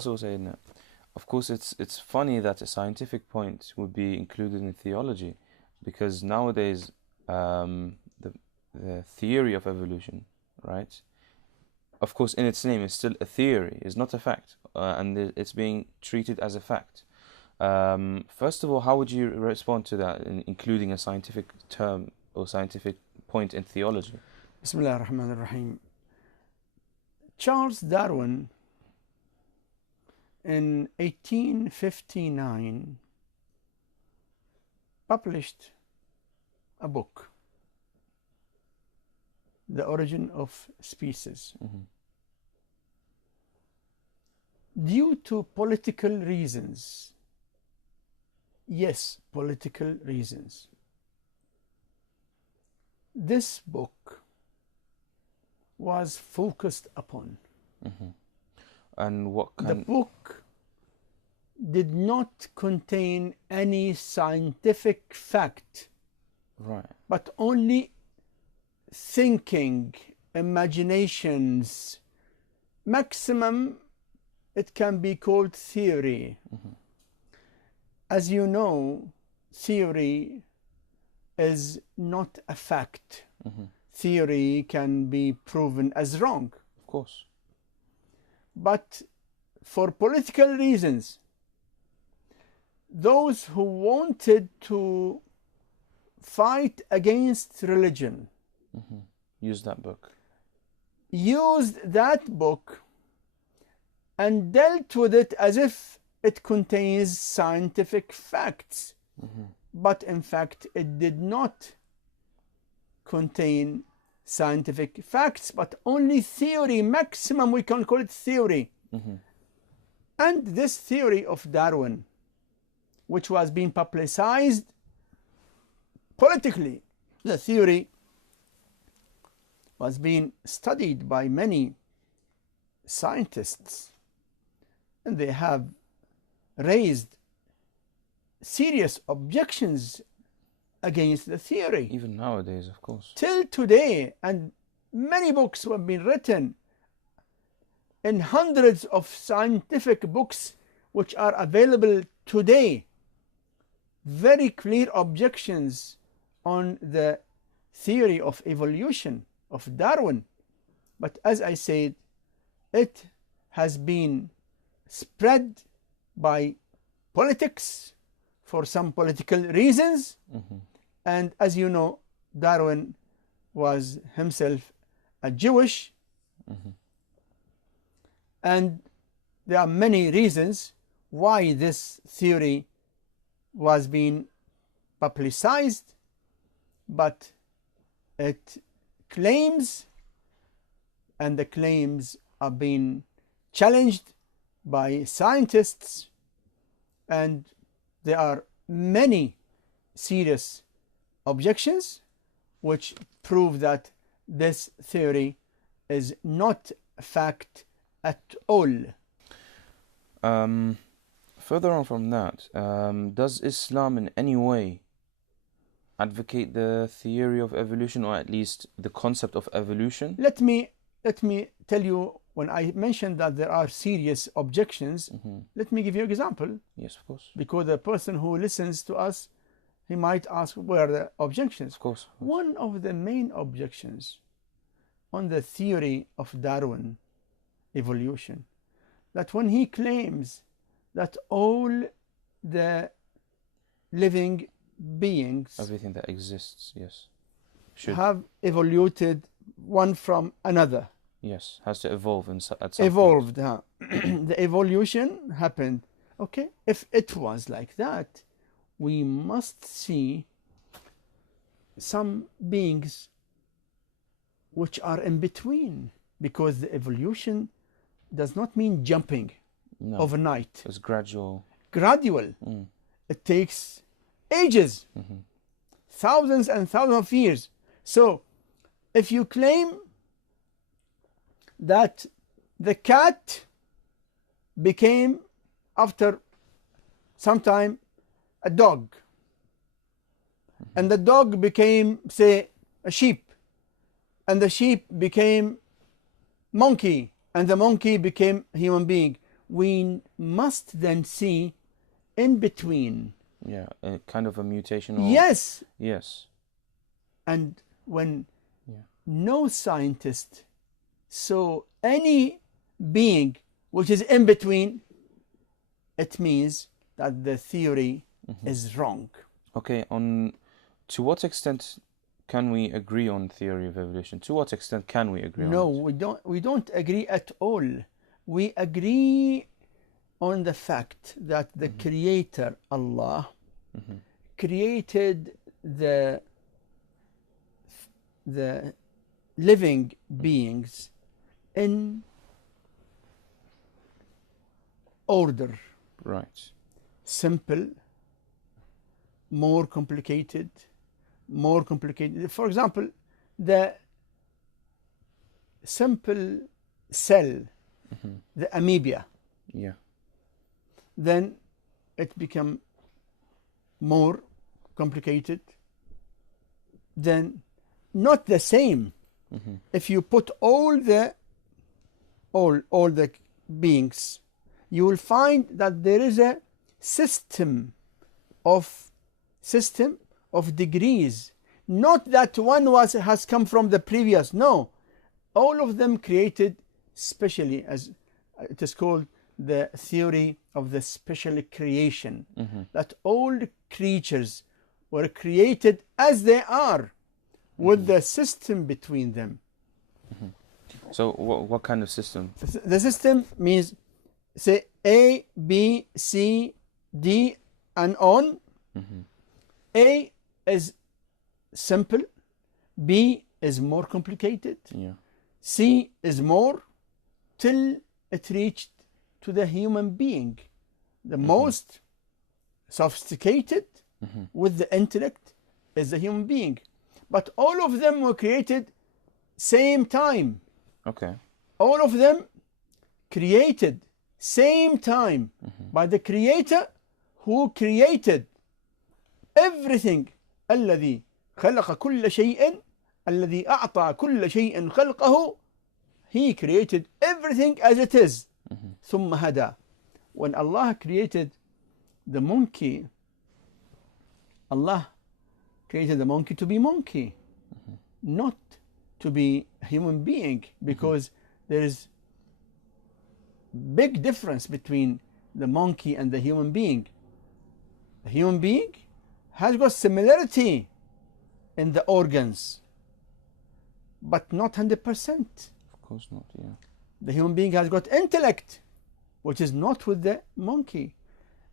first of all, Sayyidina, of course, it's funny that a scientific point would be included in theology, because nowadays the theory of evolution, right? Of course, in its name, it's still a theory, it's not a fact, and it's being treated as a fact. First of all, how would you respond to that, in including a scientific term or scientific point in theology? Bismillah ar-Rahman ar-Rahim. Charles Darwin, in 1859, published a book, The Origin of Species. Due to political reasons, yes, political reasons, this book was focused upon. And what The book did not contain any scientific fact, right, but only thinking, imaginations. Maximum, it can be called theory. As you know, theory is not a fact. Theory can be proven as wrong. Of course. But for political reasons, those who wanted to fight against religion Use that book. used that book and dealt with it as if it contains scientific facts. But in fact, it did not contain scientific facts, but only theory. Maximum, we can call it theory. And this theory of Darwin, which was being publicized politically, the theory was being studied by many scientists, and they have raised serious objections against the theory. Even nowadays, of course. Till today, and many books have been written, in hundreds of scientific books which are available today, very clear objections on the theory of evolution of Darwin. But as I said, it has been spread by politics for some political reasons. And as you know, Darwin was himself a Jewish. And there are many reasons why this theory was being publicized, but it claims, and the claims are being challenged by scientists, and there are many serious objections which prove that this theory is not a fact at all. Further on from that, does Islam in any way advocate the theory of evolution, or at least the concept of evolution? Let me tell you, when I mentioned that there are serious objections, let me give you an example. Yes, of course. Because the person who listens to us, he might ask, where are the objections? Of course. One of the main objections on the theory of Darwin evolution, that when he claims that all the living beings, Everything that exists, yes, should have evoluted one from another. Yes, has to evolve at some point. Evolved, huh? The evolution happened. Okay, if it was like that, we must see some beings which are in between, because the evolution does not mean jumping overnight. It's gradual. Gradual. It takes ages, thousands and thousands of years. So if you claim that the cat became after some time a dog, and the dog became, say, a sheep, and the sheep became monkey, and the monkey became human being, we must then see in between. Yeah, a kind of a mutation. Or, Yes. Yes. And when Yeah. no scientist saw any being which is in between, it means that the theory is wrong. Okay, to what extent can we agree on theory of evolution? To what extent can we agree No, on it? we don't agree at all. We agree on the fact that the Creator, Allah, created the living beings in order. Right. Simple, more complicated. For example, the simple cell, the amoeba, Yeah. then it become more complicated, then not the same. If you put all the beings, you will find that there is a system of degrees. Not that one has come from the previous. No, all of them created specially, as it is called, the theory of the special creation. That all creatures were created as they are, with the system between them. So what kind of system? The system means, say, A, B, C, D, and on. A is simple, B is more complicated, Yeah. C is more, till it reached to the human being, the most sophisticated with the intellect is the human being. But all of them were created same time. Okay. All of them created same time by the Creator who created everything. الذي خلق كل شيء الذي أعطى كل شيء خلقه. He created everything as it is. ثم هدى. When Allah created the monkey, Allah created the monkey to be monkey, not to be a human being, because there is big difference between the monkey and the human being. The human being has got similarity in the organs, but not 100%. Of course not. Yeah. The human being has got intellect, which is not with the monkey.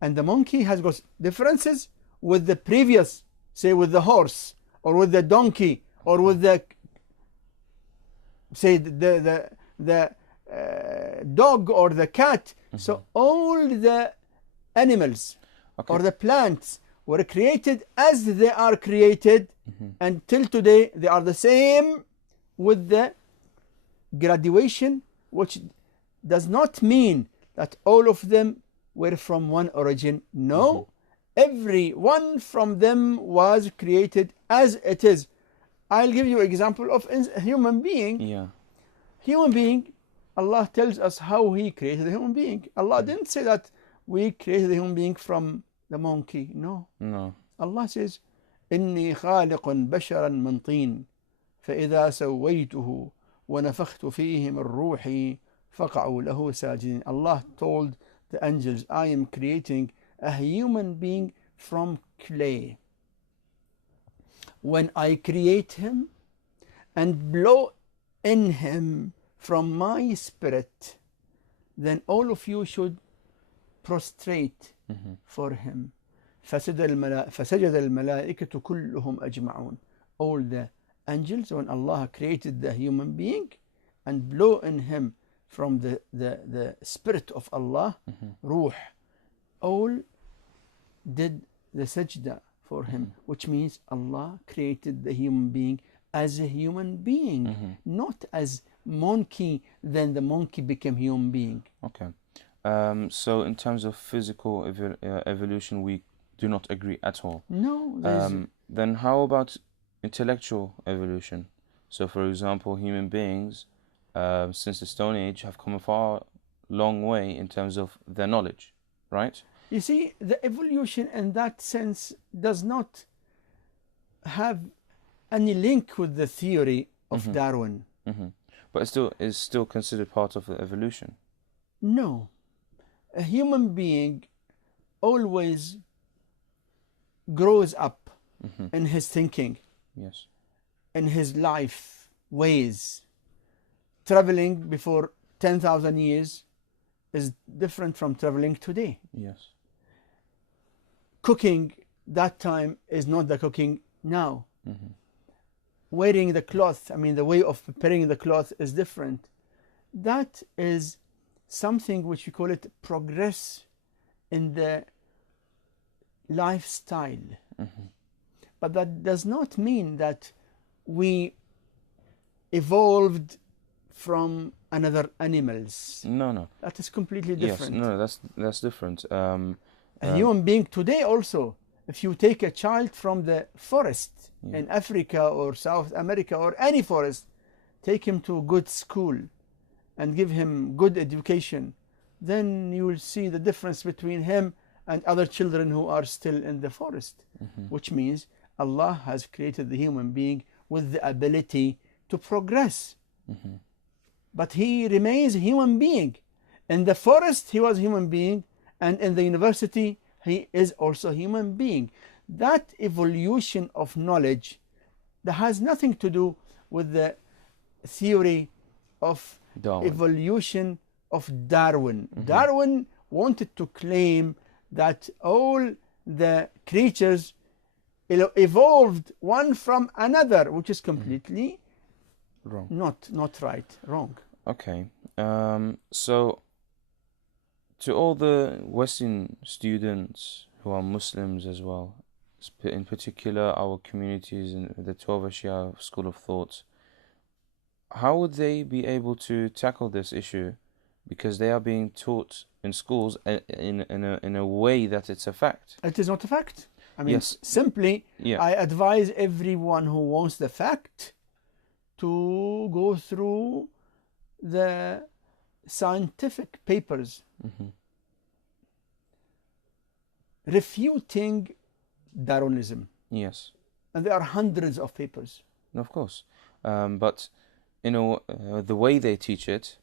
And the monkey has got differences with the previous, say with the horse, or with the donkey, or with the, say, the dog or the cat. So all the animals or the plants were created as they are created, and till today they are the same, with the graduation, which does not mean that all of them were from one origin. No, every one from them was created as it is. I'll give you an example of a human being. Yeah. Human being, Allah tells us how He created the human being. Allah didn't say that we created the human being from the monkey. No. No. Allah says, إني خالق بشرا من طين فإذا سويته ونفخت فيه من روحي فقعوا له ساجدين. Allah told the angels, I am creating a human being from clay. When I create him and blow in him from my spirit, then all of you should prostrate for him. فسجد الملائكة كلهم أجمعون. All the angels, when Allah created the human being and blow in him from the spirit of Allah, ruh, all did the sajda for him, which means Allah created the human being as a human being, not as monkey, then the monkey became human being. Okay. So in terms of physical evolution, we do not agree at all. No. Then how about intellectual evolution? So for example, human beings since the Stone Age have come far long way in terms of their knowledge, right? You see, the evolution in that sense does not have any link with the theory of Darwin. But it still is still considered part of the evolution. No. A human being always grows up in his thinking, Yes. in his life ways. Traveling before 10,000 years is different from traveling today. Yes. Cooking that time is not the cooking now. Wearing the cloth, I mean, the way of preparing the cloth is different. That is something which we call it progress in the lifestyle. But that does not mean that we evolved from another animals. No. That is completely different. Yes. No, that's different. A human being today also, if you take a child from the forest in Africa or South America or any forest, take him to a good school and give him good education, then you will see the difference between him and other children who are still in the forest, which means Allah has created the human being with the ability to progress. But he remains a human being. In the forest, he was a human being, and in the university, he is also a human being. That evolution of knowledge that has nothing to do with the theory of evolution of Darwin. Darwin wanted to claim that all the creatures evolved one from another, which is completely wrong. Not right, wrong. Okay. So to all the Western students who are Muslims as well, in particular our communities in the 12 Shia school of thought, how would they be able to tackle this issue? Because they are being taught in schools in a way that it's a fact. It is not a fact. I mean, Yes. simply, Yeah. I advise everyone who wants the fact to go through the scientific papers refuting Darwinism. Yes. And there are hundreds of papers. Of course. But the way they teach it,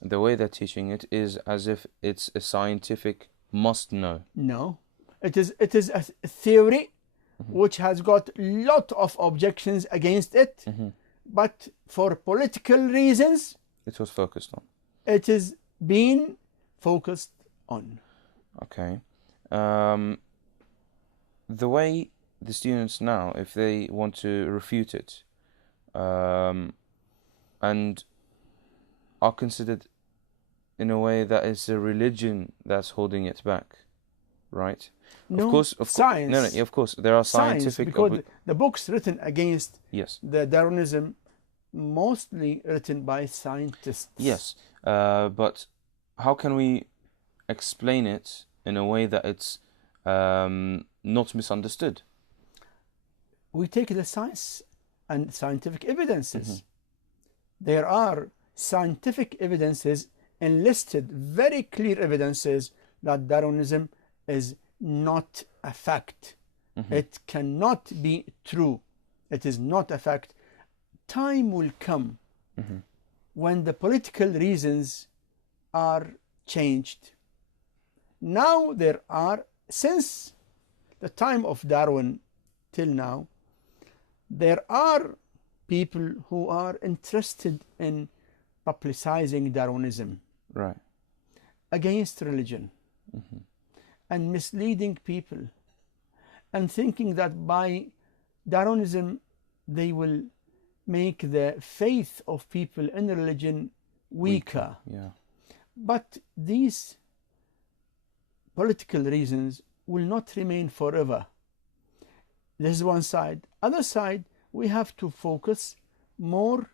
the way they're teaching it is as if it's a scientific must know. No. It is a theory which has got lot of objections against it, but for political reasons, It was focused on. it is being focused on. Okay. The way the students now, if they want to refute it, and are considered in a way that it's a religion that's holding it back, right? No, of course, science. No, of course, there are Science, scientific. because the books written against Yes. the Darwinism, mostly written by scientists. Yes, but how can we explain it in a way that it's not misunderstood? We take the science and scientific evidences. There are scientific evidences enlisted, very clear evidences that Darwinism is not a fact. It cannot be true. It is not a fact. Time will come when the political reasons are changed. Now there are, since the time of Darwin till now, there are people who are interested in publicizing Darwinism Right. against religion and misleading people and thinking that by Darwinism they will make the faith of people in religion weaker. Yeah. But these political reasons will not remain forever. This is one side. Other side, we have to focus more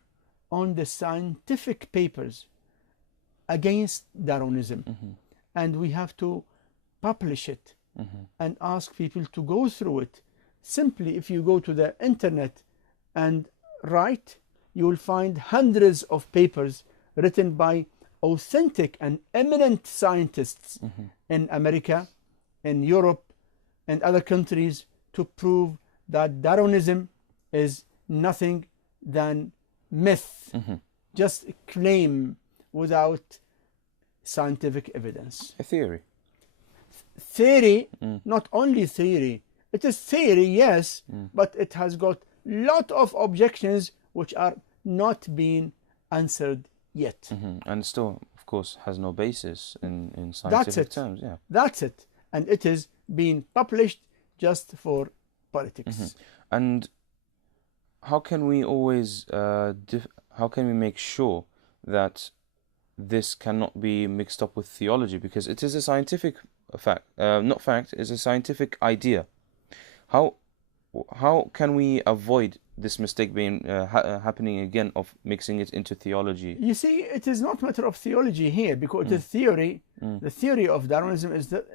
on the scientific papers against Darwinism. And we have to publish it and ask people to go through it. Simply, if you go to the internet and write, you will find hundreds of papers written by authentic and eminent scientists in America, in Europe, and other countries to prove that Darwinism is nothing than myth, just claim without scientific evidence. A theory. Theory, not only theory, it is theory, yes, but it has got lot of objections which are not being answered yet. And still, of course, has no basis in scientific terms. Yeah, that's it. And it is being published just for politics. And how can we always, how can we make sure that this cannot be mixed up with theology? Because it is a scientific fact, not fact, it's a scientific idea. How can we avoid this mistake being happening again of mixing it into theology? You see, it is not a matter of theology here, because the theory, the theory of Darwinism is that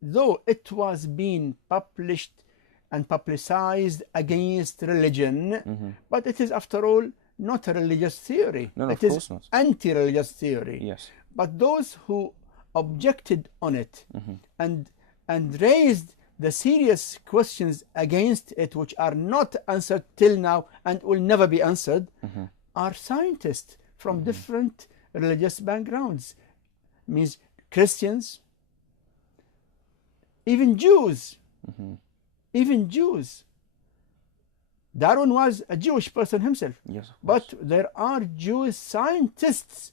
though it was being published and publicized against religion, but it is after all not a religious theory. No, it of course is not. anti-religious theory. Yes. But those who objected on it and raised the serious questions against it, which are not answered till now and will never be answered, are scientists from different religious backgrounds. Means Christians, even Jews, even Jews. Darwin was a Jewish person himself. Yes, of but course. there are Jewish scientists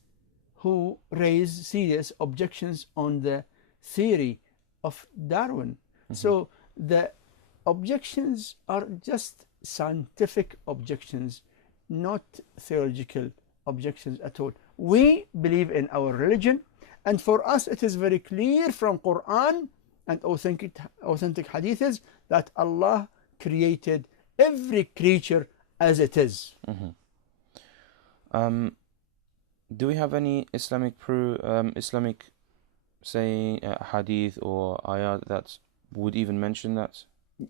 who raise serious objections on the theory of Darwin. So the objections are just scientific objections, not theological objections at all. We believe in our religion, and for us it is very clear from Quran and authentic hadiths that Allah created every creature as it is. Do we have any Islamic say hadith or ayat that would even mention that?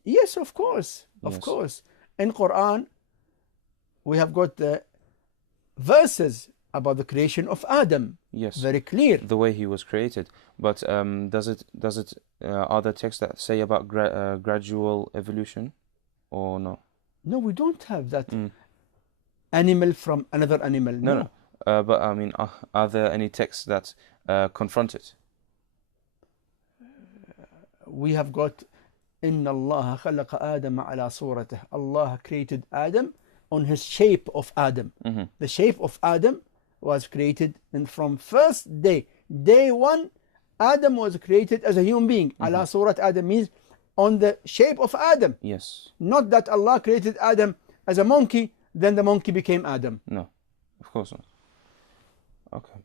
Yes, of course, of course. In Quran, we have got the verses about the creation of Adam. Yes, very clear. The way he was created. But does it are there texts that say about gradual evolution, or no? No, we don't have that. Animal from another animal. No. But I mean, are there any texts that confront it? We have got إن الله خلق آدم على صورته. Allah created Adam on his shape of Adam. The shape of Adam was created, and from first day, day one, Adam was created as a human being. على صورة Adam means on the shape of Adam. Yes. Not that Allah created Adam as a monkey, then the monkey became Adam. No, of course not. Okay.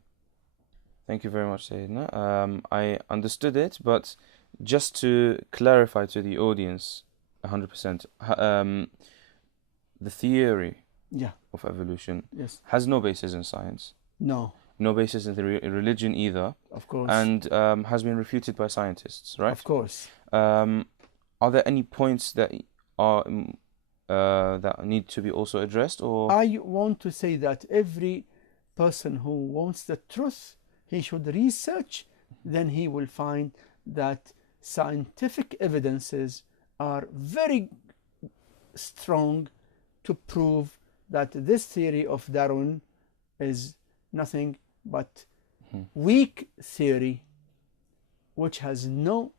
Thank you very much, Sayyidina. I understood it, but just to clarify to the audience 100%, the theory of evolution has no basis in science. No. No basis in the religion either. Of course. And has been refuted by scientists, right? Of course. Are there any points that are that need to be also addressed, or? I want to say that every person who wants the truth, he should research, then he will find that scientific evidences are very strong to prove that this theory of Darwin is nothing but weak theory which has no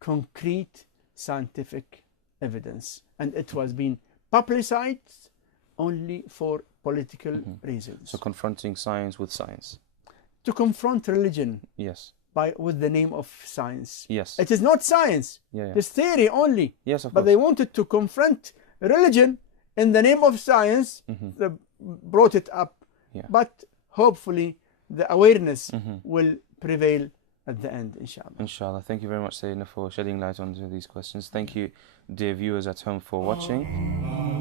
concrete scientific evidence, and it was being publicized only for political reasons. So confronting science with science. To confront religion. Yes. With the name of science. Yes. It is not science. It's theory only. Yes, of course. But they wanted to confront religion in the name of science. They brought it up. But hopefully the awareness will prevail at the end, inshallah. Inshallah. Thank you very much, Sayyidina, for shedding light onto these questions. Thank you, dear viewers at home, for watching.